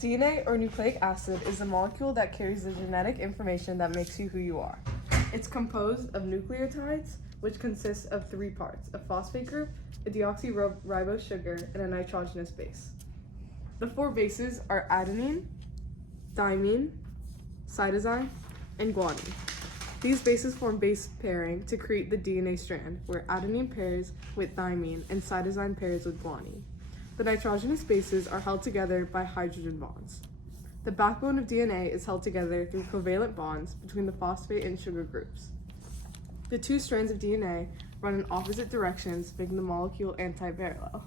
DNA, or nucleic acid, is the molecule that carries the genetic information that makes you who you are. It's composed of nucleotides, which consists of three parts: a phosphate group, a deoxyribose sugar, and a nitrogenous base. The four bases are adenine, thymine, cytosine, and guanine. These bases form base pairing to create the DNA strand, where adenine pairs with thymine and cytosine pairs with guanine. The nitrogenous bases are held together by hydrogen bonds. The backbone of DNA is held together through covalent bonds between the phosphate and sugar groups. The two strands of DNA run in opposite directions, making the molecule anti-parallel.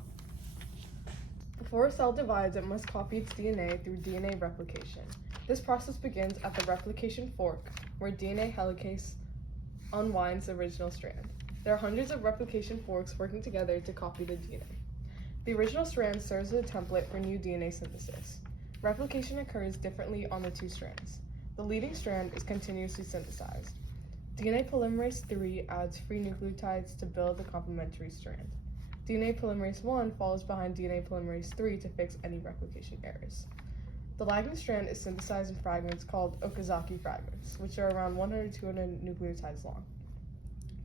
Before a cell divides, it must copy its DNA through DNA replication. This process begins at the replication fork, where DNA helicase unwinds the original strand. There are hundreds of replication forks working together to copy the DNA. The original strand serves as a template for new DNA synthesis. Replication occurs differently on the two strands. The leading strand is continuously synthesized. DNA polymerase III adds free nucleotides to build the complementary strand. DNA polymerase I follows behind DNA polymerase III to fix any replication errors. The lagging strand is synthesized in fragments called Okazaki fragments, which are around 100 to 200 nucleotides long.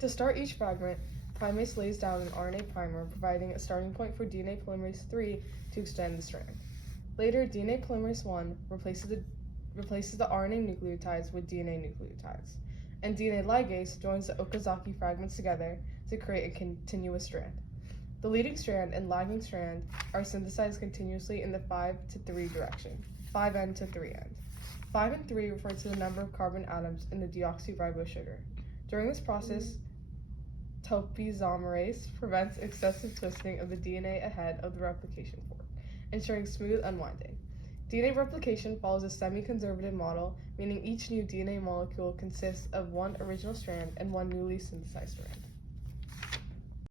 To start each fragment, primase lays down an RNA primer, providing a starting point for DNA polymerase III to extend the strand. Later, DNA polymerase I replaces the RNA nucleotides with DNA nucleotides, and DNA ligase joins the Okazaki fragments together to create a continuous strand. The leading strand and lagging strand are synthesized continuously in the 5 to 3 direction, 5N to 3N. 5 and 3 refer to the number of carbon atoms in the deoxyribose sugar. During this process, topoisomerase prevents excessive twisting of the DNA ahead of the replication fork, ensuring smooth unwinding. DNA replication follows a semi-conservative model, meaning each new DNA molecule consists of one original strand and one newly synthesized strand.